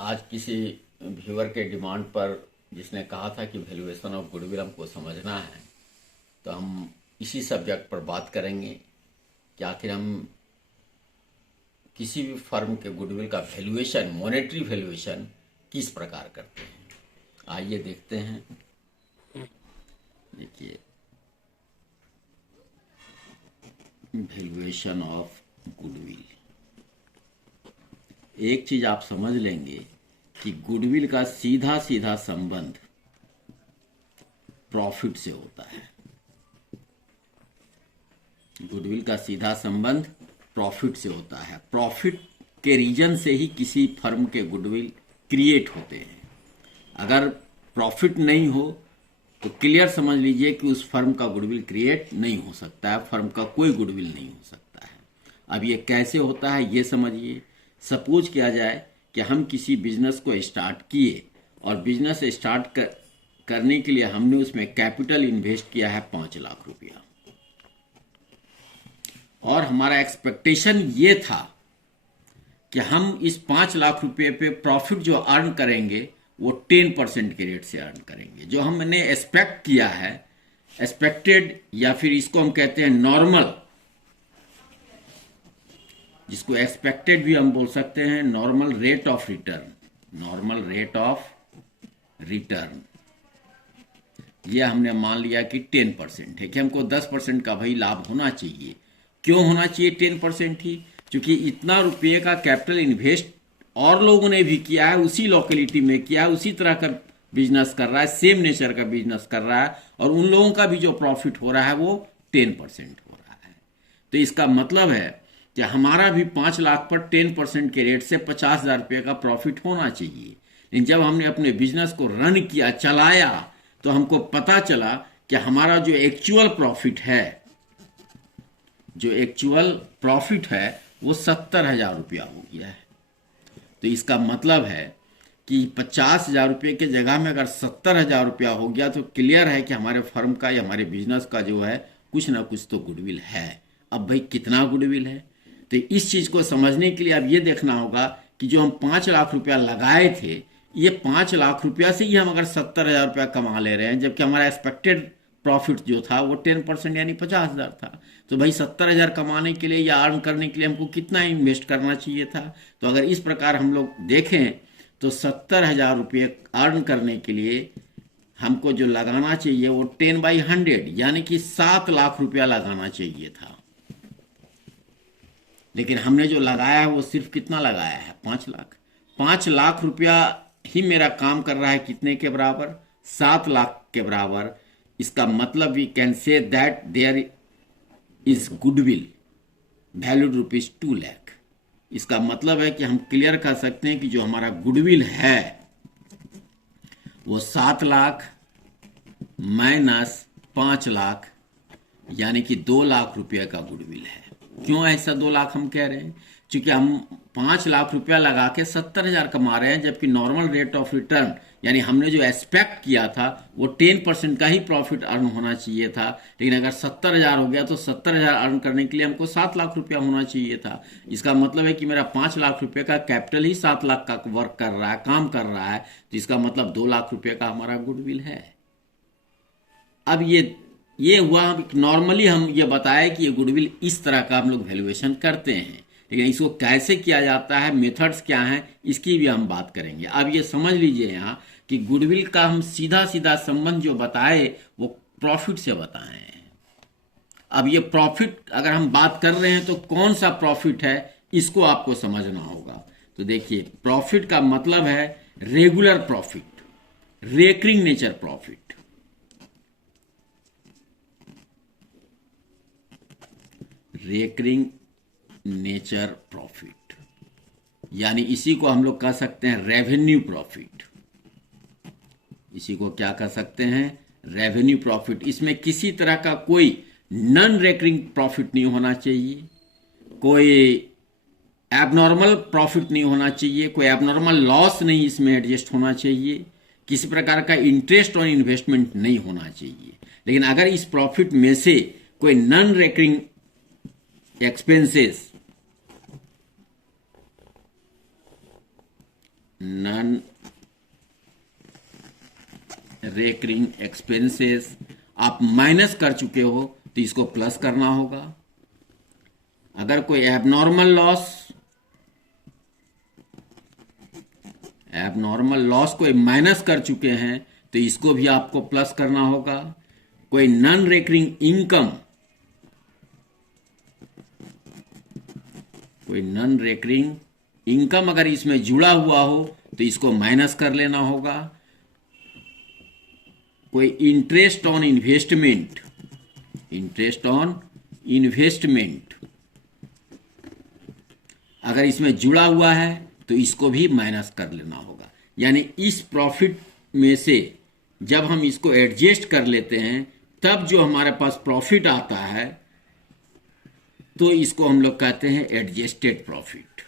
आज किसी व्यूअर के डिमांड पर जिसने कहा था कि वैल्यूएशन ऑफ गुडविल हमको समझना है, तो हम इसी सब्जेक्ट पर बात करेंगे कि आखिर हम किसी भी फर्म के गुडविल का वैल्यूएशन, मॉनेटरी वैल्यूएशन किस प्रकार करते हैं। आइए देखते हैं। देखिए, वैल्यूएशन ऑफ गुडविल। एक चीज आप समझ लेंगे कि गुडविल का सीधा सीधा संबंध प्रॉफिट से होता है। गुडविल का सीधा संबंध प्रॉफिट से होता है। प्रॉफिट के रीजन से ही किसी फर्म के गुडविल क्रिएट होते हैं। अगर प्रॉफिट नहीं हो तो क्लियर समझ लीजिए कि उस फर्म का गुडविल क्रिएट नहीं हो सकता है, फर्म का कोई गुडविल नहीं हो सकता है। अब ये कैसे होता है ये समझिए। सपोज किया जाए कि हम किसी बिजनेस को स्टार्ट किए और बिजनेस स्टार्ट करने के लिए हमने उसमें कैपिटल इन्वेस्ट किया है 5 लाख रुपया, और हमारा एक्सपेक्टेशन ये था कि हम इस 5 लाख रुपए पे प्रॉफिट जो अर्न करेंगे वो 10% के रेट से अर्न करेंगे। जो हमने एक्सपेक्ट किया है, एक्सपेक्टेड, या फिर इसको हम कहते हैं नॉर्मल, जिसको एक्सपेक्टेड भी हम बोल सकते हैं, normal rate of return. Normal rate of return ये हमने मान लिया कि 10% है, कि हमको 10% का भाई लाभ होना चाहिए। क्यों होना चाहिए 10% ही? क्योंकि इतना रुपये का कैपिटल इन्वेस्ट और लोगों ने भी किया है, उसी लोकेलिटी में किया है, उसी तरह का बिजनेस कर रहा है, सेम नेचर का बिजनेस कर रहा है, और उन लोगों का भी जो प्रॉफिट हो रहा है वो 10% हो रहा है। तो इसका मतलब है कि हमारा भी 5 लाख पर 10% के रेट से 50,000 रुपये का प्रॉफिट होना चाहिए। लेकिन जब हमने अपने बिजनेस को रन किया, चलाया, तो हमको पता चला कि हमारा जो एक्चुअल प्रॉफिट है वो 70,000 रुपया हो गया है। तो इसका मतलब है कि 50,000 रुपये की जगह में अगर 70,000 रुपया हो गया तो क्लियर है कि हमारे फर्म का या हमारे बिजनेस का जो है कुछ ना कुछ तो गुडविल है। अब भाई कितना गुडविल है, तो इस चीज को समझने के लिए अब ये देखना होगा कि जो हम 5 लाख रुपया लगाए थे, ये 5 लाख रुपया से ही हम अगर 70,000 रुपया कमा ले रहे हैं, जबकि हमारा एक्सपेक्टेड प्रॉफिट जो था वो 10% यानी 50,000 था। तो भाई 70,000 कमाने के लिए या अर्न करने के लिए हमको कितना इन्वेस्ट करना चाहिए था? तो अगर इस प्रकार हम लोग देखें तो 70,000 रुपये अर्न करने के लिए हमको जो लगाना चाहिए वो 10/100 यानी कि 7 लाख रुपया लगाना चाहिए था। लेकिन हमने जो लगाया है वो सिर्फ कितना लगाया है? 5 लाख। 5 लाख रुपया ही मेरा काम कर रहा है कितने के बराबर? 7 लाख के बराबर। इसका मतलब we can say that there is goodwill valued rupees 2 lakh. इसका मतलब है कि हम क्लियर कर सकते हैं कि जो हमारा गुडविल है वो 7 लाख माइनस 5 लाख यानी कि 2 लाख रुपये का गुडविल है। क्यों ऐसा 2 लाख हम कह रहे हैं? क्योंकि हम 5 लाख रुपया लगा के 70,000 कमा रहे हैं, जबकि नॉर्मल रेट ऑफ रिटर्न यानी हमने जो एक्सपेक्ट किया था वो 10% का ही प्रॉफिट अर्न होना चाहिए था। लेकिन अगर 70,000 हो गया तो 70,000 अर्न करने के लिए हमको 7 लाख रुपया होना चाहिए था। इसका मतलब है कि मेरा 5 लाख रुपये का कैपिटल ही 7 लाख का वर्क कर रहा है, काम कर रहा है। तो इसका मतलब 2 लाख रुपये का हमारा गुडविल है। अब ये हुआ, नॉर्मली हम ये बताए कि ये गुडविल इस तरह का हम लोग वैल्यूएशन करते हैं, लेकिन इसको कैसे किया जाता है, मेथड्स क्या हैं, इसकी भी हम बात करेंगे। अब ये समझ लीजिए यहाँ कि गुडविल का हम सीधा सीधा संबंध जो बताए वो प्रॉफिट से बताए हैं। अब ये प्रॉफिट अगर हम बात कर रहे हैं तो कौन सा प्रॉफिट है इसको आपको समझना होगा। तो देखिए, प्रॉफिट का मतलब है regular profit, recurring nature profit. Recurring nature profit यानी इसी को हम लोग कह सकते हैं रेवेन्यू प्रॉफिट। इसी को क्या कह सकते हैं? Revenue profit. इसमें किसी तरह का कोई नॉन रेकरिंग प्रॉफिट नहीं होना चाहिए, कोई एबनॉर्मल प्रॉफिट नहीं होना चाहिए, कोई एबनॉर्मल लॉस नहीं इसमें एडजस्ट होना चाहिए, किसी प्रकार का इंटरेस्ट और इन्वेस्टमेंट नहीं होना चाहिए। लेकिन अगर इस प्रॉफिट में से कोई non recurring expenses non recurring expenses आप माइनस कर चुके हो तो इसको प्लस करना होगा। अगर कोई एबनॉर्मल लॉस कोई माइनस कर चुके हैं तो इसको भी आपको प्लस करना होगा। कोई नॉन रेकरिंग इनकम अगर इसमें जुड़ा हुआ हो तो इसको माइनस कर लेना होगा। कोई इंटरेस्ट ऑन इन्वेस्टमेंट अगर इसमें जुड़ा हुआ है तो इसको भी माइनस कर लेना होगा। यानी इस प्रॉफिट में से जब हम इसको एडजस्ट कर लेते हैं तब जो हमारे पास प्रॉफिट आता है तो इसको हम लोग कहते हैं एडजस्टेड प्रॉफिट।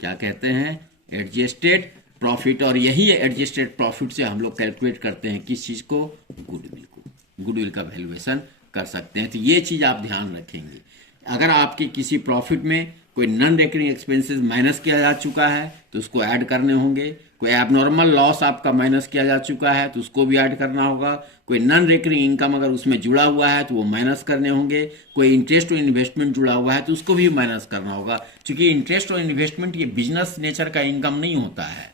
क्या कहते हैं? Adjusted profit. और यही एडजस्टेड प्रॉफिट से हम लोग कैलकुलेट करते हैं किस चीज को? गुडविल का वैल्यूएशन कर सकते हैं। तो ये चीज आप ध्यान रखेंगे। अगर आपके किसी प्रॉफिट में कोई नॉन रेकरिंग एक्सपेंसेस माइनस किया जा चुका है तो उसको ऐड करने होंगे। कोई एबनॉर्मल लॉस आपका माइनस किया जा चूका है तो उसको भी ऐड करना होगा। कोई नॉन रेकरिंग इनकम अगर उसमें जुड़ा हुआ है तो वो माइनस करने होंगे। कोई इंटरेस्ट और इन्वेस्टमेंट जुड़ा हुआ है तो उसको भी माइनस करना होगा। क्योंकि इंटरेस्ट और इन्वेस्टमेंट ये बिजनेस नेचर का इनकम नहीं होता है,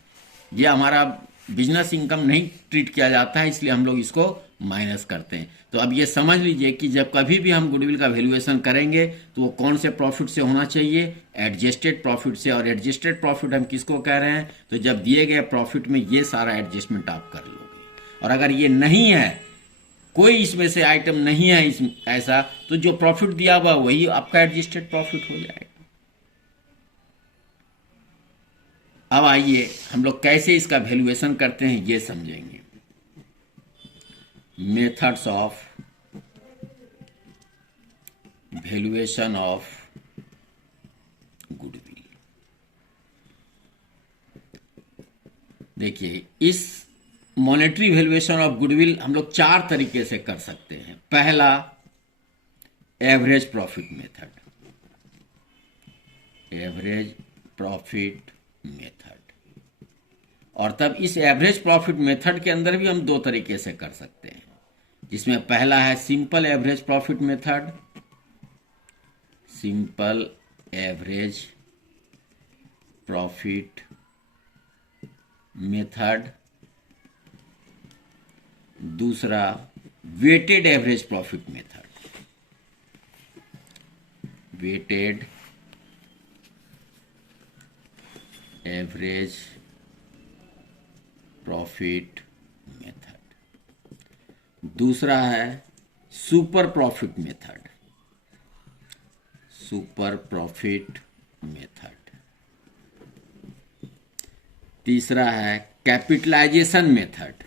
ये हमारा बिजनेस इनकम नहीं ट्रीट किया जाता है, इसलिए हम लोग इसको माइनस करते हैं। तो अब ये समझ लीजिए कि जब कभी भी हम गुडविल का वैल्यूएशन करेंगे तो वो कौन से प्रॉफिट से होना चाहिए? एडजस्टेड प्रॉफिट से। और एडजस्टेड प्रॉफिट हम किसको कह रहे हैं? तो जब दिए गए प्रॉफिट में ये सारा एडजस्टमेंट आप कर लोगे। और अगर ये नहीं है, कोई इसमें से आइटम नहीं है ऐसा, तो जो प्रॉफिट दिया हुआ वही आपका एडजस्टेड प्रॉफिट हो जाएगा। अब आइए हम लोग कैसे इसका वैल्यूएशन करते हैं ये समझेंगे। Methods of valuation of goodwill. देखिए, इस मॉनेटरी वैल्यूएशन ऑफ गुडविल हम लोग 4 तरीके से कर सकते हैं। पहला, एवरेज प्रॉफिट मेथड। और तब इस एवरेज प्रॉफिट मेथड के अंदर भी हम 2 तरीके से कर सकते हैं, जिसमें पहला है simple average profit method. Simple average profit method. दूसरा, weighted average profit method. Weighted average profit method. दूसरा है super profit method. Super profit method. तीसरा है कैपिटलाइजेशन मेथड।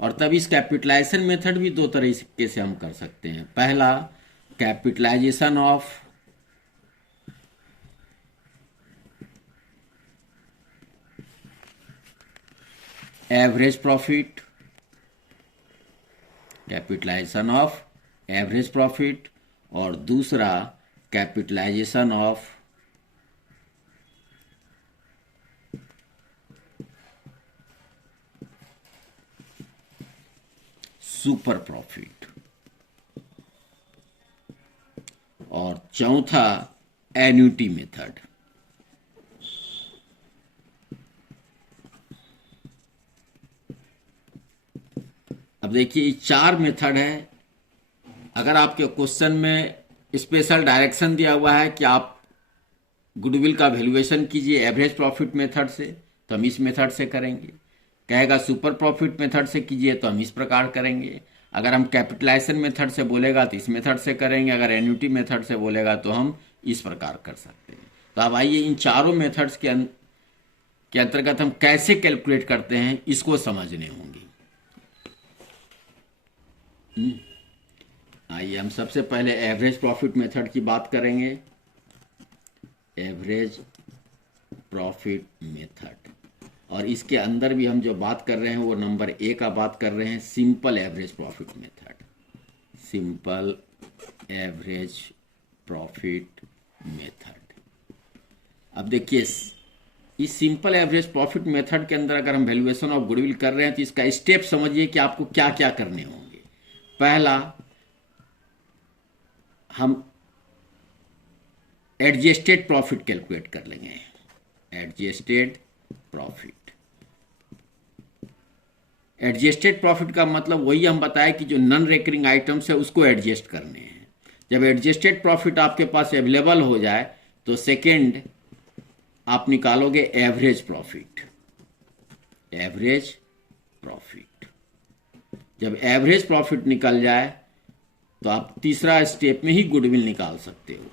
और तब इस कैपिटलाइजेशन मेथड भी 2 तरीके से हम कर सकते हैं। पहला, capitalisation of average profit. Capitalisation of average profit. और दूसरा, कैपिटलाइजेशन ऑफ सुपर प्रॉफिट। और चौथा, एन्युटी मेथड। अब देखिए, ये 4 मेथड है। अगर आपके क्वेश्चन में स्पेशल डायरेक्शन दिया हुआ है कि आप गुडविल का वैल्यूएशन कीजिए एवरेज प्रॉफिट मेथड से, तो हम इस मेथड से करेंगे। कहेगा सुपर प्रॉफिट मेथड से कीजिए तो हम इस प्रकार करेंगे। अगर हम कैपिटलाइजेशन मेथड से बोलेगा तो इस मेथड से करेंगे। अगर एन्युटी मेथड से बोलेगा तो हम इस प्रकार कर सकते हैं। तो अब आइए इन चारों मेथड्स के अंतर्गत हम कैसे कैलकुलेट करते हैं इसको समझने होंगे। आइए हम सबसे पहले एवरेज प्रॉफिट मेथड की बात करेंगे। Average profit method. और इसके अंदर भी हम जो बात कर रहे हैं वो नंबर 1 का बात कर रहे हैं, simple average profit method. Simple average profit method. अब देखिए इस सिंपल एवरेज प्रॉफिट मेथड के अंदर अगर हम वैल्यूएशन ऑफ गुडविल कर रहे हैं तो इसका स्टेप समझिए कि आपको क्या क्या करने होंगे। पहला, हम एडजस्टेड प्रॉफिट कैलकुलेट कर लेंगे। एडजस्टेड प्रॉफिट, एडजस्टेड प्रॉफिट का मतलब वही हम बताए कि जो नॉन रेकरिंग आइटम्स है उसको एडजस्ट करने हैं। जब एडजस्टेड प्रॉफिट आपके पास अवेलेबल हो जाए तो सेकेंड आप निकालोगे एवरेज प्रॉफिट। एवरेज प्रॉफिट, जब एवरेज प्रॉफिट निकल जाए तो आप तीसरा स्टेप में ही गुडविल निकाल सकते हो,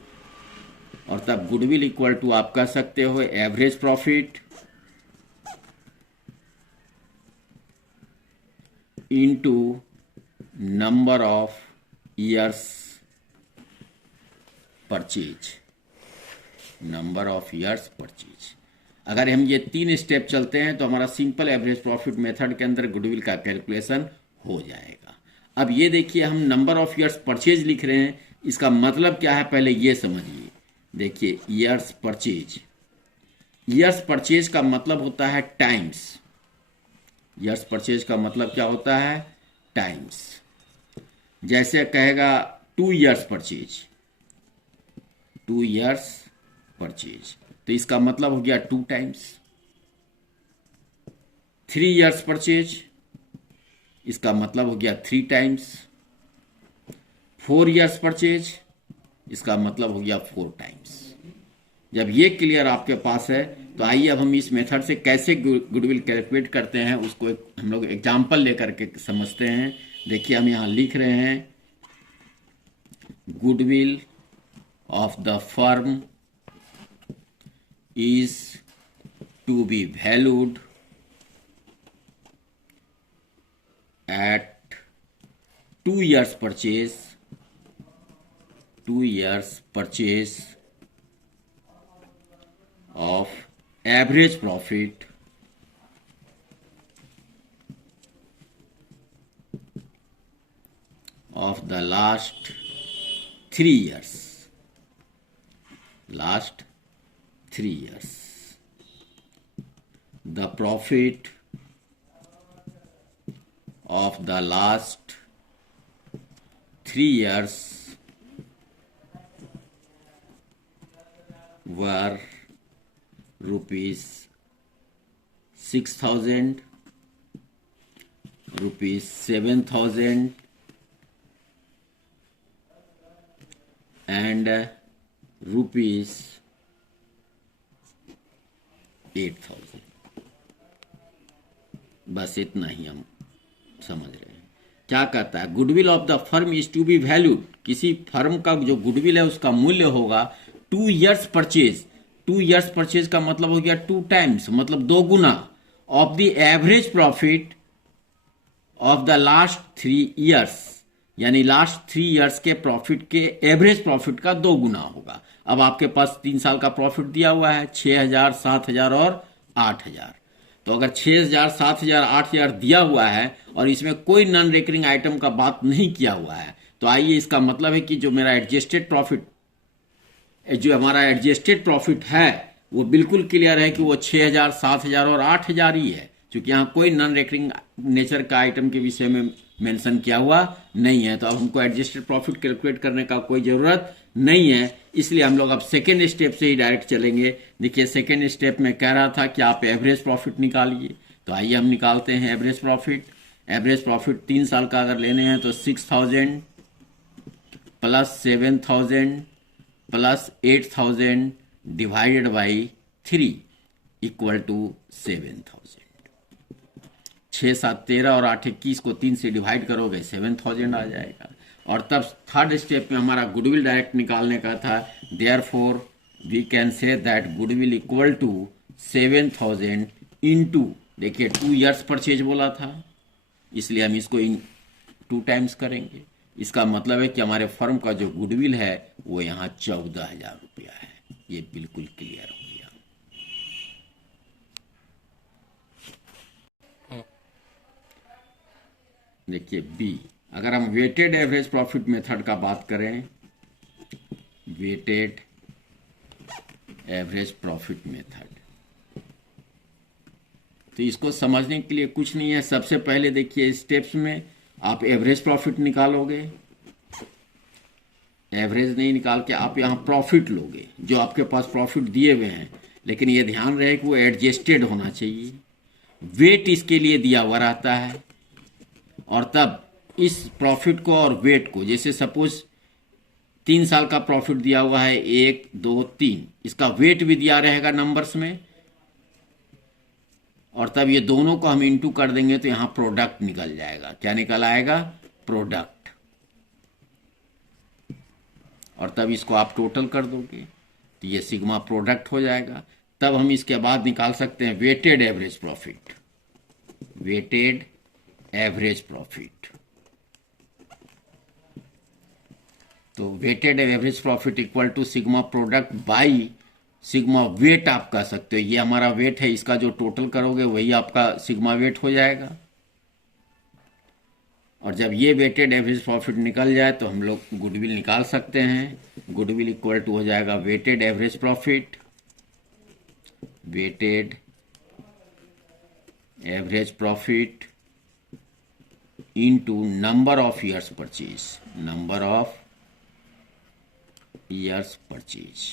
और तब गुडविल इक्वल टू आप कह सकते हो average profit into number of years purchase. Number of years purchase. अगर हम ये 3 स्टेप चलते हैं तो हमारा सिंपल एवरेज प्रॉफिट मेथड के अंदर गुडविल का कैलकुलेशन हो जाएगा। अब ये देखिए हम नंबर ऑफ ईयर्स परचेज लिख रहे हैं, इसका मतलब क्या है पहले ये समझिए। देखिए ईयर्स परचेज, ईयर्स परचेज का मतलब होता है टाइम्स। ईयर्स परचेज का मतलब क्या होता है? टाइम्स। जैसे कहेगा 2 ईयर्स परचेज, 2 ईयर्स परचेज, तो इसका मतलब हो गया 2 टाइम्स। 3 ईयर्स परचेज, इसका मतलब हो गया 3 टाइम्स। 4 ईयर्स परचेज, इसका मतलब हो गया 4 टाइम्स। जब ये क्लियर आपके पास है तो आइए अब हम इस मेथड से कैसे गुडविल कैलकुलेट करते हैं उसको हम लोग एग्जाम्पल लेकर के समझते हैं। देखिए हम यहां लिख रहे हैं goodwill of the firm is to be valued at 2 years purchase, 2 years purchase of average profit of the last 3 years, last 3 years. The profit of the last 3 years were rupees 6,000, rupees 7,000 and rupees 8,000। बस इतना ही हम समझ रहे हैं। क्या कहता है? Goodwill of the firm is to be valued, किसी फर्म का जो गुडविल है उसका मूल्य होगा 2 ईयर्स परचेज। 2 ईयर्स परचेज का मतलब हो गया 2 टाइम्स, मतलब 2 गुना of the average profit of the last 3 years, यानी लास्ट 3 ईयर्स के प्रॉफिट के एवरेज प्रॉफिट का 2 गुना होगा। अब आपके पास 3 साल का प्रॉफिट दिया हुआ है 6,000, 7,000 और 8,000। तो अगर 6,000, 7,000, 8,000 दिया हुआ है और इसमें कोई नॉन रेकरिंग आइटम का बात नहीं किया हुआ है, तो आइए इसका मतलब है कि जो मेरा एडजस्टेड प्रॉफिट, जो हमारा एडजस्टेड प्रॉफिट है वो बिल्कुल क्लियर है कि वो 6,000, 7,000 और 8,000 ही है, क्योंकि यहाँ कोई नॉन रेकरिंग नेचर का आइटम के विषय में मेंशन किया हुआ नहीं है। तो अब हमको एडजस्टेड प्रॉफिट कैलकुलेट करने का कोई जरूरत नहीं है, इसलिए हम लोग अब सेकेंड स्टेप से ही डायरेक्ट चलेंगे। देखिए सेकेंड स्टेप में कह रहा था कि आप एवरेज प्रॉफिट निकालिए, तो आइए हम निकालते हैं एवरेज प्रॉफिट। एवरेज प्रॉफिट 3 साल का अगर लेने हैं तो 6,000 plus 7,000 plus 8,000 divided by 3 equal to 7,000। 6, 7, 13 और 8, 21 को 3 से डिवाइड करोगे 7,000 आ जाएगा। और तब थर्ड स्टेप में हमारा गुडविल डायरेक्ट निकालने का था। Therefore we can say that goodwill equal to 7,000 into, देखिए 2 ईयर्स परचेज बोला था इसलिए हम इसको 2 टाइम्स करेंगे। इसका मतलब है कि हमारे फर्म का जो गुडविल है वो यहाँ 14,000 रुपया है। ये बिल्कुल क्लियर हो गया। देखिए बी, अगर हम वेटेड एवरेज प्रॉफिट मेथड का बात करें वेटेड एवरेज प्रॉफिट मेथड। तो इसको समझने के लिए कुछ नहीं है। सबसे पहले देखिए स्टेप्स में आप एवरेज प्रॉफिट निकालोगे, एवरेज नहीं निकाल के आप यहाँ प्रॉफिट लोगे जो आपके पास प्रॉफिट दिए हुए हैं, लेकिन ये ध्यान रहे कि वो एडजस्टेड होना चाहिए। वेट इसके लिए दिया हुआ रहता है, और तब इस प्रॉफिट को और वेट को, जैसे सपोज 3 साल का प्रॉफिट दिया हुआ है 1 2 3, इसका वेट भी दिया रहेगा नंबर्स में, और तब ये दोनों को हम इंटू कर देंगे तो यहां प्रोडक्ट निकल जाएगा। क्या निकल आएगा? प्रोडक्ट। और तब इसको आप टोटल कर दोगे तो ये सिग्मा प्रोडक्ट हो जाएगा। तब हम इसके बाद निकाल सकते हैं weighted average profit. Weighted average profit, तो weighted average profit equal to sigma product by sigma weight आप कह सकते हो। ये हमारा वेट है, इसका जो टोटल करोगे वही आपका सिग्मा वेट हो जाएगा। और जब ये वेटेड एवरेज प्रॉफिट निकल जाए तो हम लोग गुडविल निकाल सकते हैं। गुडविल इक्वल टू हो जाएगा weighted average profit, weighted average profit into number of years purchase, number of years purchase.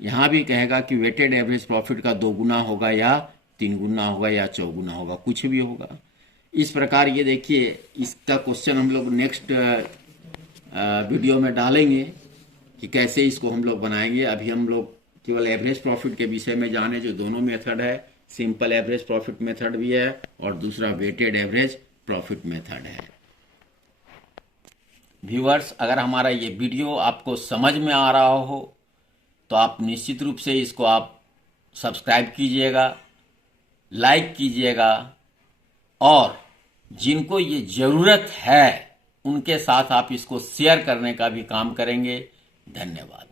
यहां भी कहेगा कि वेटेड एवरेज प्रॉफिट का 2 गुना होगा या 3 गुना होगा या 4 गुना होगा, कुछ भी होगा। इस प्रकार ये देखिए, इसका क्वेश्चन हम लोग नेक्स्ट वीडियो में डालेंगे कि कैसे इसको हम लोग बनाएंगे। अभी हम लोग केवल एवरेज प्रॉफिट के विषय में जाने, जो दोनों मेथड है, सिंपल एवरेज प्रॉफिट मेथड भी है और दूसरा वेटेड एवरेज प्रॉफिट मेथड है। व्यूअर्स, अगर हमारा ये वीडियो आपको समझ में आ रहा हो तो आप निश्चित रूप से इसको आप सब्सक्राइब कीजिएगा, लाइक कीजिएगा, और जिनको ये ज़रूरत है उनके साथ आप इसको शेयर करने का भी काम करेंगे। धन्यवाद।